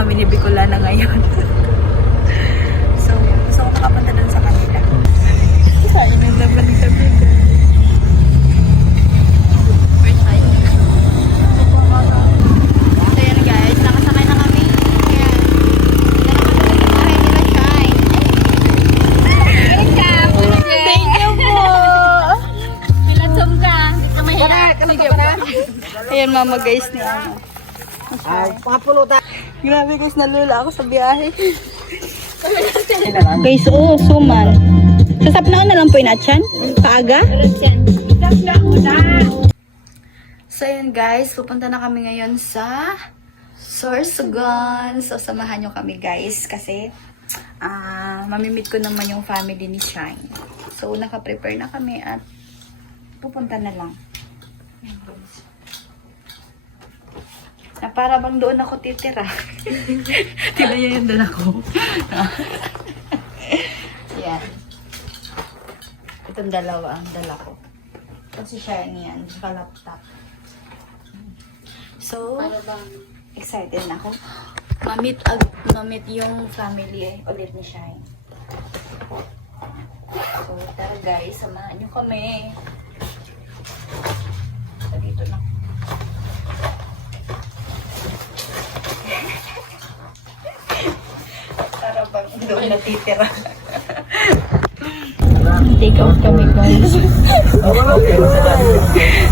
kami ni Bicolana ngayon. So, gusto ko nakapunta dun sa kanila. Saan yung naman kami? So, yan guys. Nakasakay na kami. Ayan. Thank you po! Pilatsong ka. Dito may Sige po. Ayan mama guys ni ano. Papulutan. Grabe guys, nalula ako sa biyahe. Guys, suman. Sasapnaon na lang po inatyan. Paaga. So yun guys, pupunta na kami ngayon sa Sorsogon. So samahan nyo kami guys kasi mamimit ko naman yung family ni Shine. So naka-prepare na kami at pupunta na lang. Na para bang doon ako titira. Tignan niyo yung dala ko. Yan. Itong dalawa ang dala ko. Kasi Shine yan, saka laptop. So, excited na ako. Mamit yung family ulit ni Shine. So, tara guys, samahan nyo kami. So, dito na. Para bang doon natitira. Take out kami guys.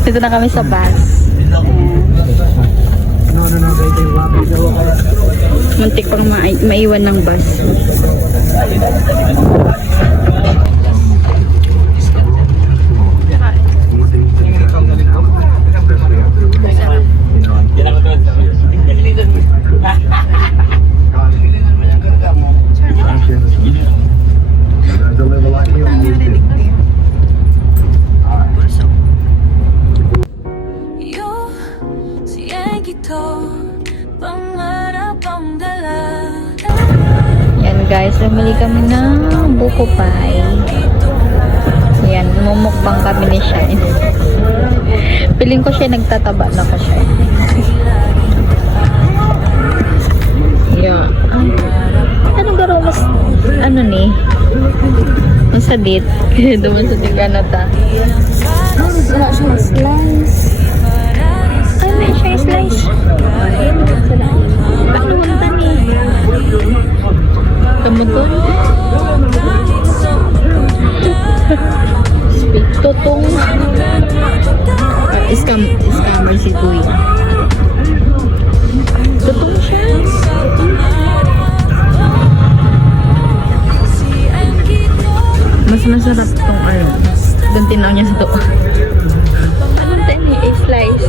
Dito na kami sa bus. Muntik pang maiwan ng bus. Yan guys, namili kami ng buko pie. Yan, mumukbang kami ni Shine. Piling ko siya nagtataba na ko siya. Yeah. Ano garo mas ano ni? Masadit. Duman sa Canada. Wala siya slice. Ay, may siya slice. Panuhuntan ni. Kamuton. Totong. Scammer si Kuya. Totong siya. Mas masarap tong ano. Doon tinaw niya sa to. Anong tani? A-slice.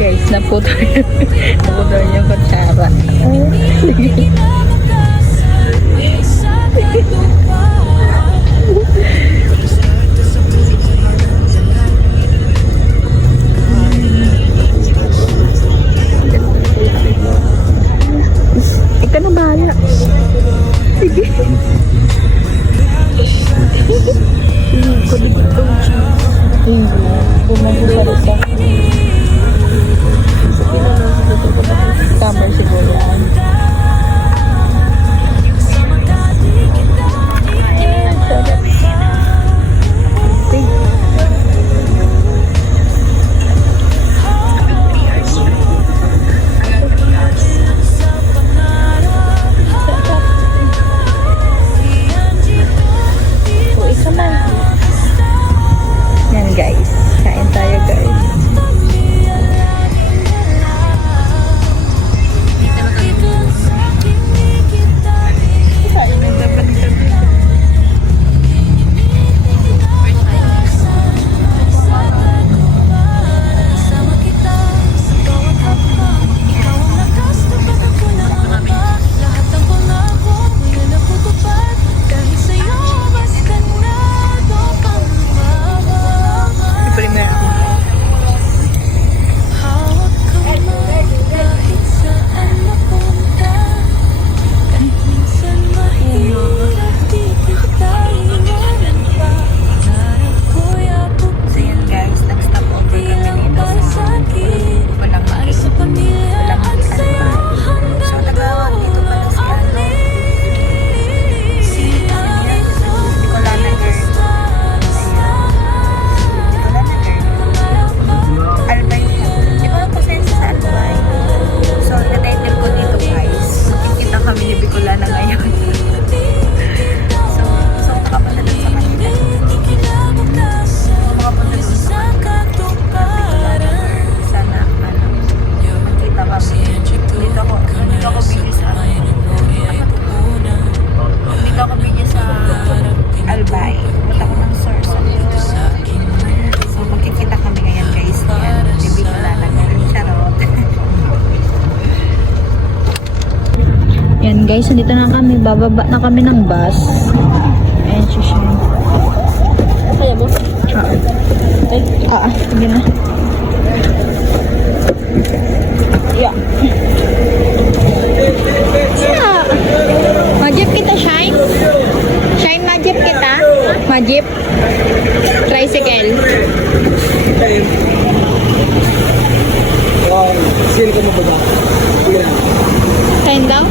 Guys, naputo yung kutsara. Ikaw na bahala. Sige. Kuligito siya. Bumagusarita. Camera siguro yan. Yan guys, kain tayo guys. guys, dito na kami. Bababa na kami ng bus. Ayan siya siya. Kaya mo? Sige na. Yeah. Yeah. Majip kita, Shine? Shine, majip kita? Majip? Tricycle. Sino ka mo ba? Shine daw?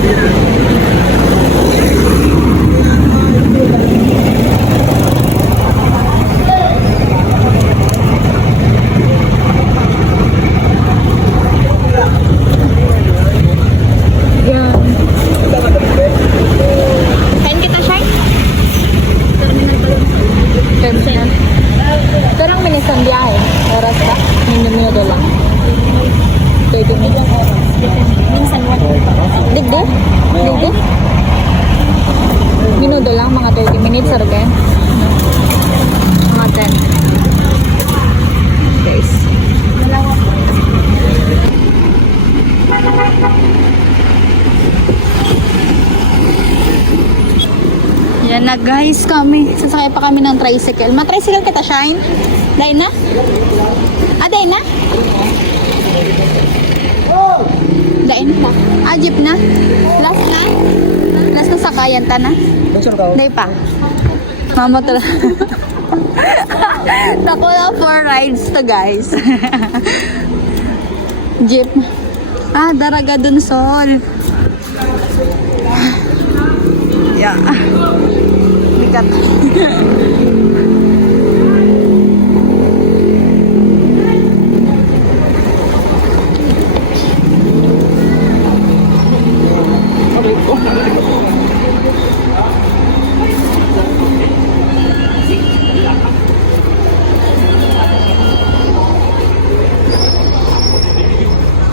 Kain kita, Shine? Terminal. Terang minutes ang biyahe. Oras ka? Minuto lang. 30 minutes. Minsan wala. Digdi? Digdi? Minuto lang, mga 30 minutes. Ano kayo? Mga 10. Guys. Yan na guys kami. Sasakay pa kami ng tricycle. Ma-tricycle kita, Shine? Dahil na? Dahil na? Dahil pa. Jeep na? Last na? Last na sakayan ta na? Dahil pa. Mama to lang. Tako lang 4 rides to guys. Jeep. Daraga dun, Sol. Yeah. Bigat.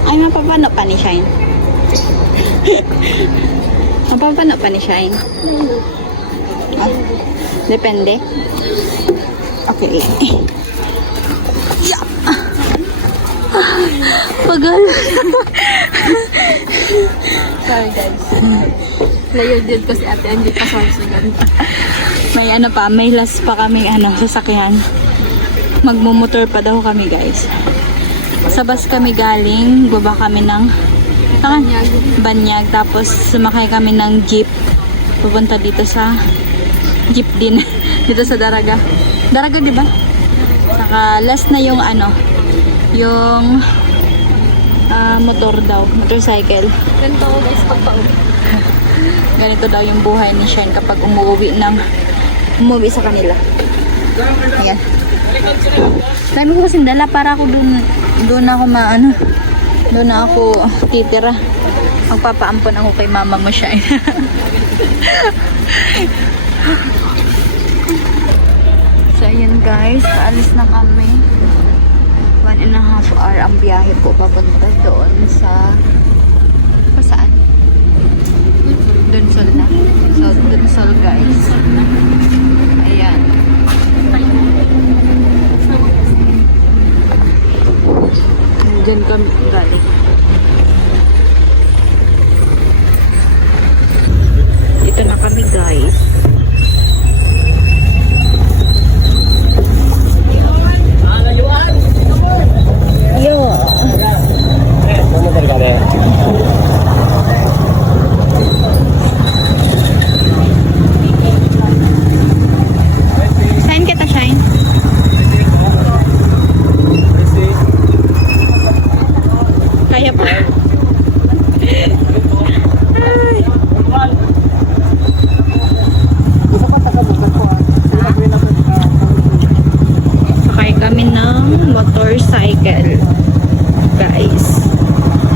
Ay, mapapano pa ni Shine? Mapapano pa ni Shine? Depende. Okay. Yeah. Pagal. Sorry guys. Layo din kasi ate hindi pa sorsugan. May ano pa, may last pa kaming sasakyan. Magmumotor pa daw kami guys. Sa bus kami galing, baba kami ng Banyag. Tapos sumakay kami ng jeep. Pupunta dito sa jeep din. Dito sa Daraga. Daraga, di ba? Saka last na yung yung motor daw, motorcycle. Ganito ko guys pagpa-uwi. Ganito daw yung buhay ni Shine kapag umuwi sa kanila. Ayan. Dami ko kasing dala para ako doon ako doon na ako titira. Magpapaampon ako kay mama mo, Shine. So, ayan guys. Paalis na kami. 1.5 hour ang biyahe po papunta doon sa saan? Dunsol na. So, Dunsol guys. Ayan. Diyan kami galing. Ito na kami guys. Sign kita, Shine. Kaya pa. Sakay kami ng motorcycle. Guys.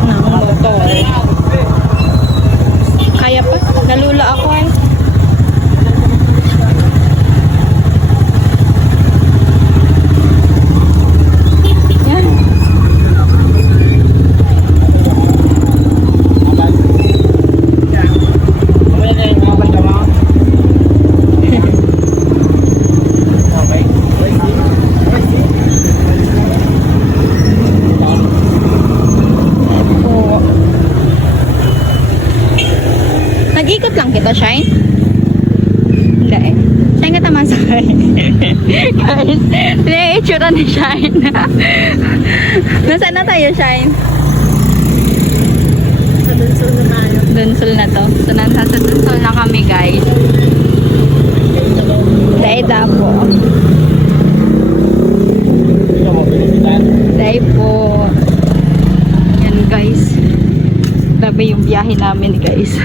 Ng motor. Kaya pa. Nalula ako ay. Yan. ba, Shine? Hindi eh. Shine ka taman sa guys, hindi itsura ni Shine. Nasaan na tayo, Shine? Sa Dunsol na tayo. Dunsol na to. So, nasa sa Dunsol na kami, guys. Daida po. Day po. Yan, guys. Grabe yung biyahe namin, guys.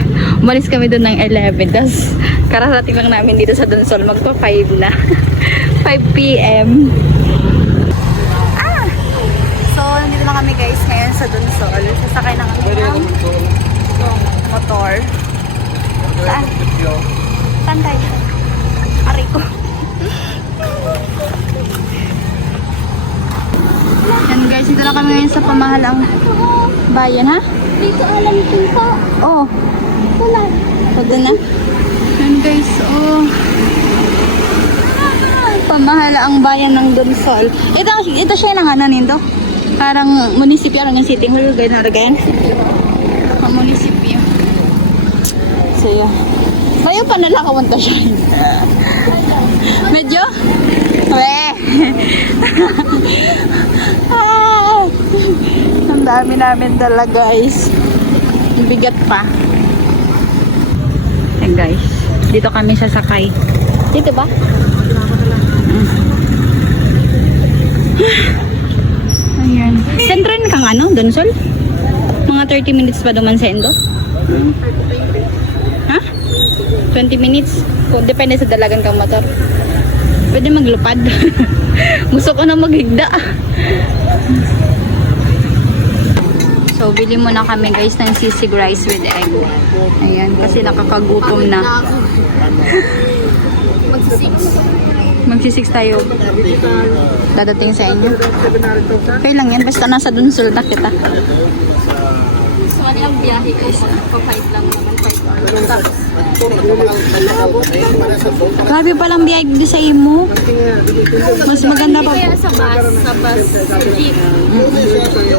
Umalis kami doon ng 11. Tapos, kararating lang namin dito sa Dunsol. Magpa 5 na. 5 p.m. So, nandito na kami, guys, ngayon sa Dunsol. Sasakay na kami ng motor. Saan? Saan tayo? Aray ko. Yan, guys, dito na kami ngayon sa pamahalang bayan, ha? Dito alam ko po. Oo. Wala. Pwede na. Yan, guys, pamahalaang bayan ng Dunsol. Ito siya ng ano nindo. Parang munisipyo ng city hall, ganyan na rin. Ang munisipyo. So, yun. Mayo pa nalakawanta siya. Medyo? Weh! Ang dami namin dala, guys. Ang bigat pa. Ayan, guys. Dito kami sasakay. Dito ba? Ayan. Sentran kang ano, Dunsol? Mga 30 minutes pa duman sa Endo? Ha? 20 minutes? Kung depende sa dalagan kang motor. Pwede maglupad. Gusto ko na maghigda. So, bili muna kami, guys, ng sisig rice with egg. Ayan, kasi nakakagutom na. Magsisix tayo. Dadating sa inyo. Okay lang yan. Basta nasa Dunsol na kita. So, ano ang biyahe guys? Pa-5 lang naman. 5 hours. Grabe palang biyag di sa imo. Mas maganda pa. Kaya sa bus, sa jeep.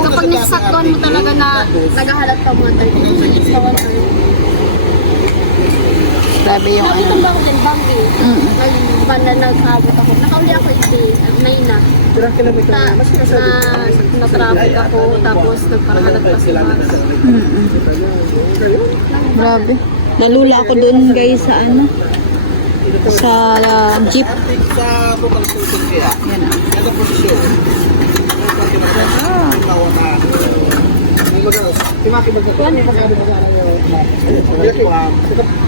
Kapag nasaktuan mo talaga na naghahalat ka mga 30 minutes ka 1 hour. Grabe yung Nakita ano. ba ako din, Bangki? Nagkabot ako. Nakauli ako hindi. 9 na. Na-traffic ako. Tapos nagparahalat pa si bus. Grabe. Nalula ako doon, guys, sa ano. Sa jeep. Yan ah.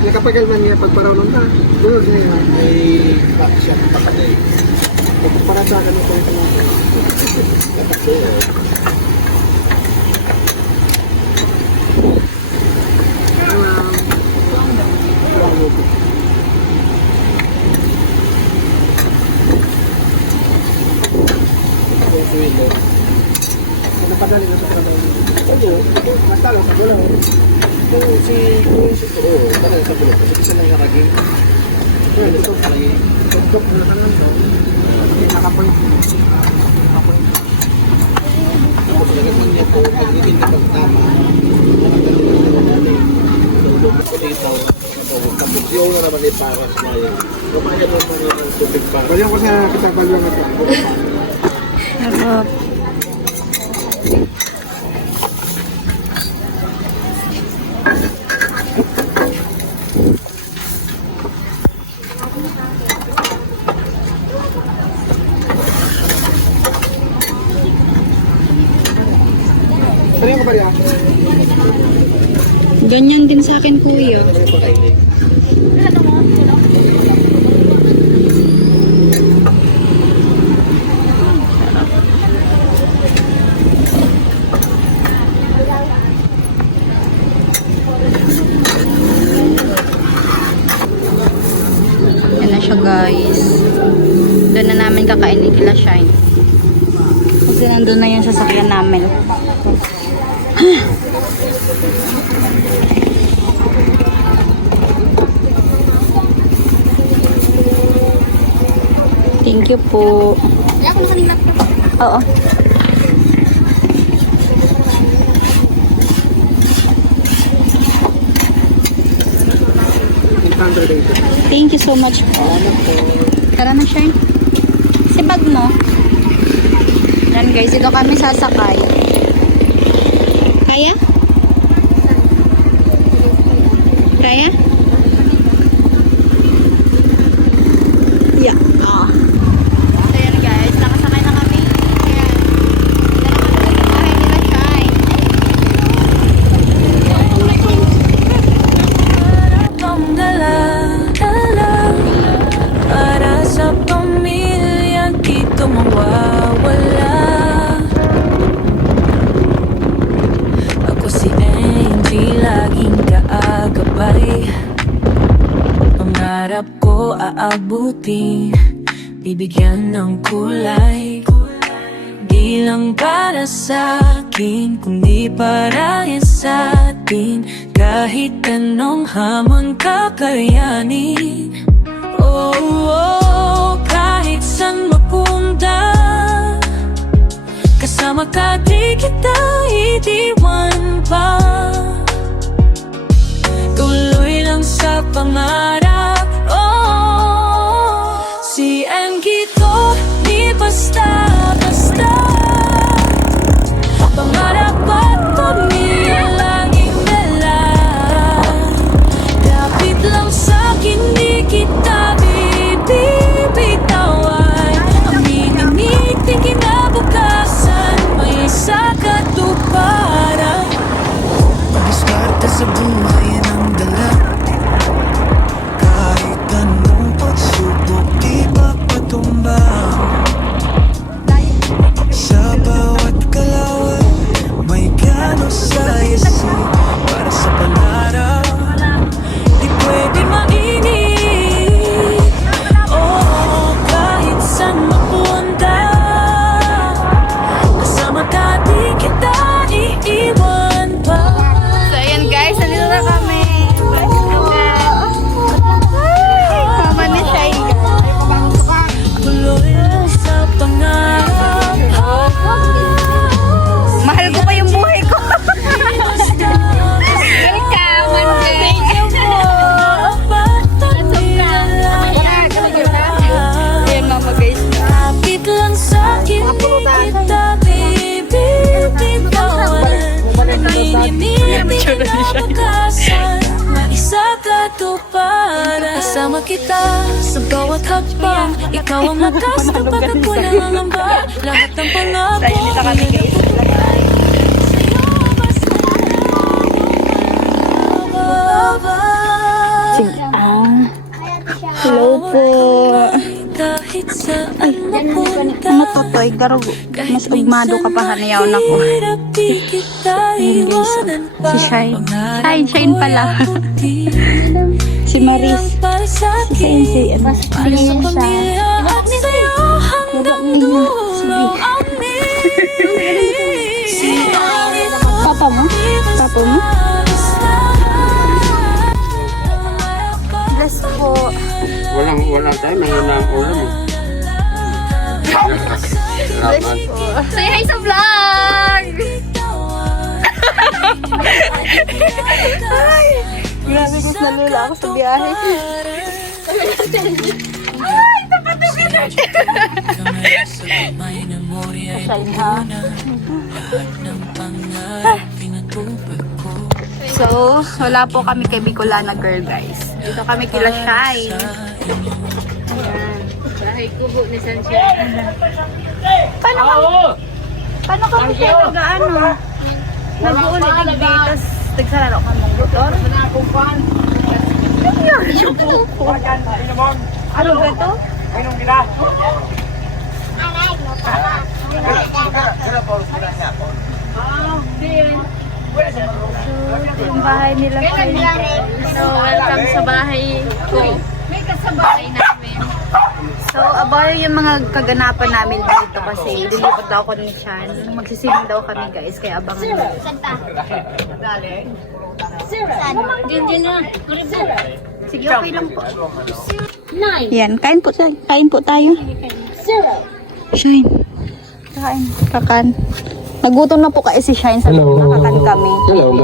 Nakapagalman niya pagparaw na. Dulod na yun. Ay, siya kapatay. Para sa ganun ko ito. Napadali na sa trabaho. Nastalo sa bulan. Kung si talaga sa bulan. Kasi isa lang yung karaging. Ito talaga. Tuktok na lang siya. Nakapoint. Tapos nagagawin niya po. Pag hindi na pagtama. Nakagaling na natin. Tulog ko dito. Tapos yung na naman ay paras na yun. Kapag yan ang tubig pa. Kaya ko sa kitabal yung ito. Ano ba yan? Ganyan din sa akin, kuya. Yan na siya, guys. Doon na namin kakain ni Kila Shine. Kasi nandun na yung sasakyan namin. Thank you po. Kaya ako nakaning laptop. Oo. dito. Thank you so much po. Tara na, Shine. Si bag mo. Yan guys, dito kami sasakay. Kaya? Kaya? Yeah. Oh. So yan guys, nakasakay na kami. Ayan. Dito na kami sa bahay nila, Shine. Pang dala-dala para sa pamilya dito mawawala. Ako si Angie, laging kaagabay. Pangarap ko aabutin, bibigyan ng kulay. Di lang para sa akin, kundi para yan sa atin. Kahit anong hamon kakayanin. Oh, oh, kahit saan mapunta, kasama ka di kita itiwan pa. Tuloy lang sa pangarap. Oh, si Angie to, di basta-basta. Pangarap at pamilya laging dala. Lapit lang sa'kin, di kita bibitawan. Aminin niting kinabukasan, may isa katuparan. Pag-iskarte sa buhay ng dala. Kahit anong pagsubok, di papatumba. Sa bawat kalawan, may gano sa isip. Para sa pangarap, Di pwede mainit. Oh, kahit saan mapunta, kasama ka di kita iiwan pa. So ayan guys, nandito na kami. Mama ni Shine guys. Tuloy lang sa pangarap. Mahal ko pa yung buhay ko. Ayan mama guys. Kapit lang sa'kin, di kita bibitawan. Aminin kinabukasan, maisa katuparan. Kasama kita sa bawat hakbang, ikaw ang lakas kapag ako nangangamba. Lahat ng pangako Tayo dito kami guys. Hello po. Kahit saan mapunta, Ano to toy? Garo, mas ugmado ka pa hanayaw na ko. Ayun guys, si Shine. Shine pala. Si Maris. Si Sensei. Ano? Papa mo? Papa mo? Bless po. Walang tayo, mahina ang ulam eh. Bless po. Say hi sa vlog! Ay, grabe ko nalula ako sa biyahe. Ay, tapos na Shine ha. So, wala po kami kay Bicolana girl guys. Dito kami kila Shine. Bahay kubo ni Sunshine. Paano ka po kayo nag-ano? Nag-uuli digbi, tapos nagsararo ka mong motor? Yung pupo. Ano ba ito? Yung bahay nila. So, welcome sa bahay ko. May kasabahay namin. So, abangan yung mga kaganapan namin dito kasi lilipat daw ko ni Chan. Magsisiling daw kami guys, kaya abangan nyo. Diyan na. Sige, okay lang po. 9. Yan, kain po tayo. 0. Shine. Kakan. Nagutom na po kasi si Shine sa nakakan kami. Hello,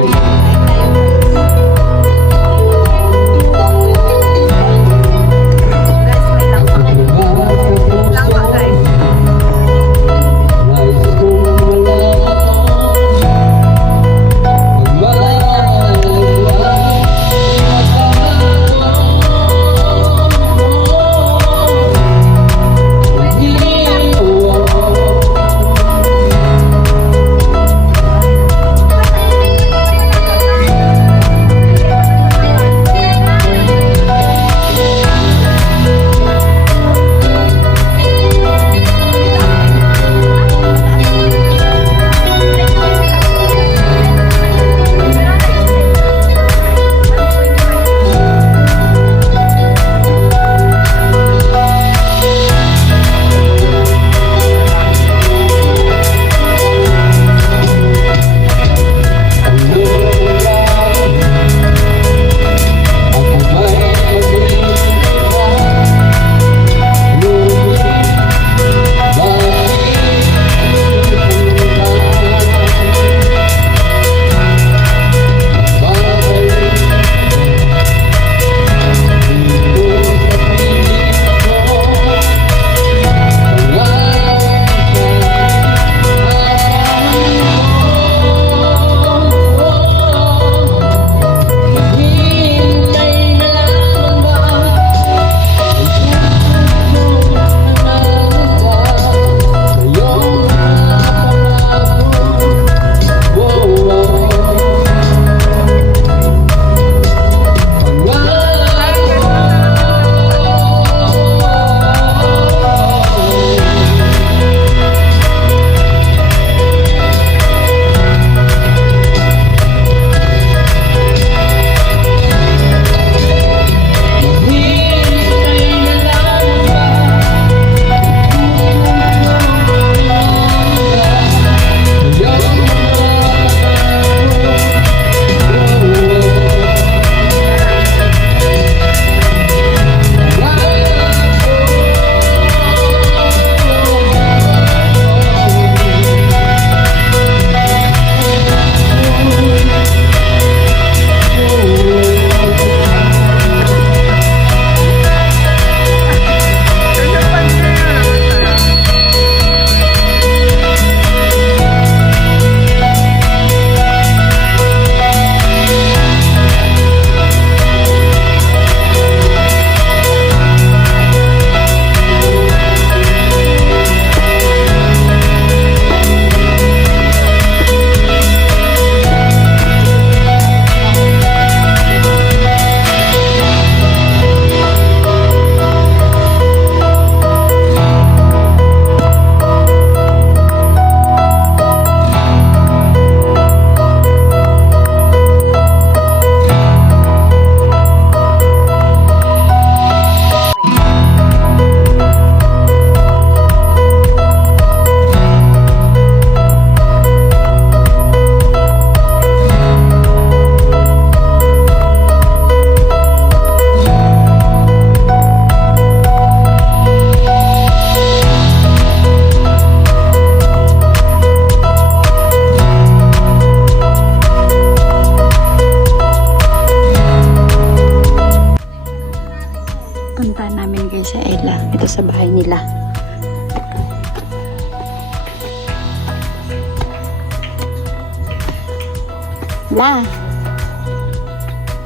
La.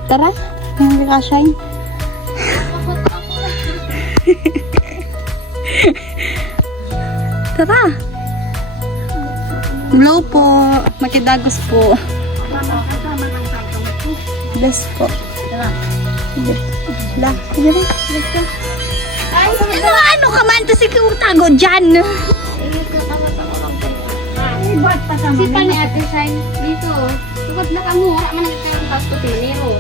Tara, hindi ka shine. Tara. Hello po. Makidagos po. Bless po. Tara. La, sige rin. Ay, ano ka man? Tapos ikaw tago dyan. Si pa ni Ate Shine dito. Tukod na kamo, wala man nagkakaroon tapos ko tinanero.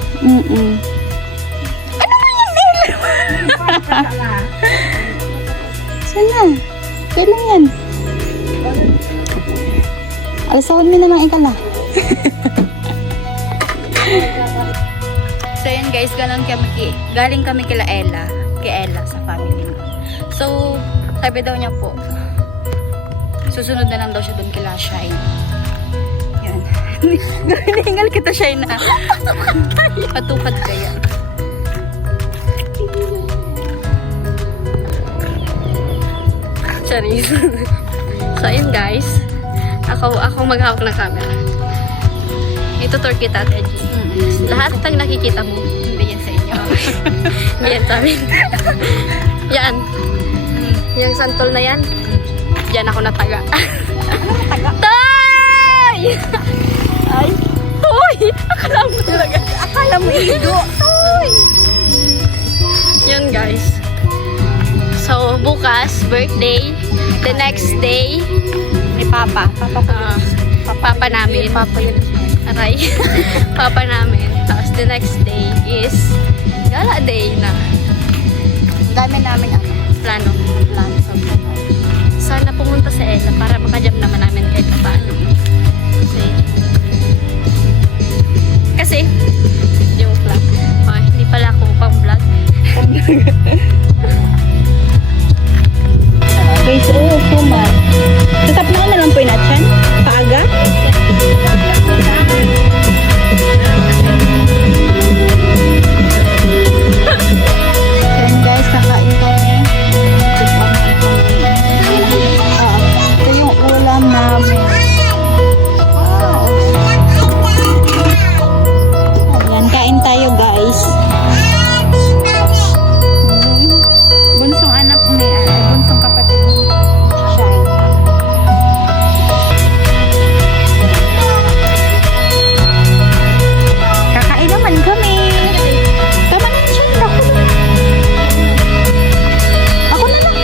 Ano man yung nail? Sana? Kailan yan? Alasahon mo naman ikala. So yun guys, galing kami kila Ella. Kay Ella sa family mo. So, sabi daw niya po, susunod na lang daw siya doon kila Shine. Yan. Hinihingal kita, Shine, na. Patupad kaya. Charis. So, ayun guys. Ako maghawak ng camera. Itutur kita, Teji. Lahat ng nakikita mo, Hindi yan sa inyo. yan sa amin. Yan. Yung santol na yan. Diyan ako nataga. Taga. Tay! Ay, Toy! Akala mo talaga. Akala mo ido. Toy! Yun guys. So, bukas, birthday. The next day, Ni Papa. Papa ko. papa namin. Papa yun. Aray. Papa namin. Tapos the next day is gala day na. Ang dami namin Plano. plan sa Sana pumunta sa Ella para makajam naman namin kahit paano. Kasi yung vlog. Hindi pala ako pang vlog. Okay, so, kumat. Tatap na lang po yung natyan. Paaga. Yan guys, kakain kami. Ito yung ulam namin. Wow. Ayan, kain tayo guys. Bunsong anak ni bunsong kapatid ni Shine. Kakain naman kami. Tama na yun, Shine. Ako na lang.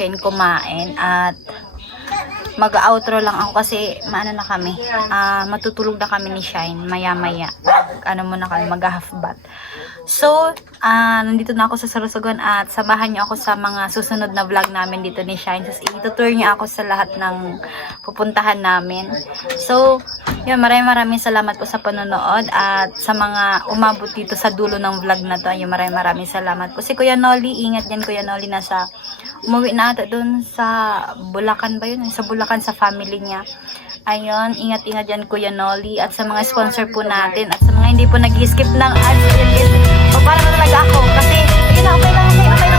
Shane kumain at mag-outro lang ako kasi maano na kami, matutulog na kami ni Shine maya-maya. Ano muna kami, mag-half bath. So, nandito na ako sa Sorsogon at samahan niyo ako sa mga susunod na vlog namin dito ni Shine. So, itutour niya ako sa lahat ng pupuntahan namin. So, yun, maraming salamat po sa panonood at sa mga umabot dito sa dulo ng vlog na to. Yun, maraming salamat po. Si Kuya Nolly, ingat yan Kuya Nolly, umuwi na ata dun sa Bulacan ba yun? Sa Bulacan sa family niya. Ayun, ingat-ingat dyan Kuya Nolly at sa mga sponsor po natin at sa mga hindi po nag-skip ng ads. O para na talaga ako kasi, ayun na, okay lang.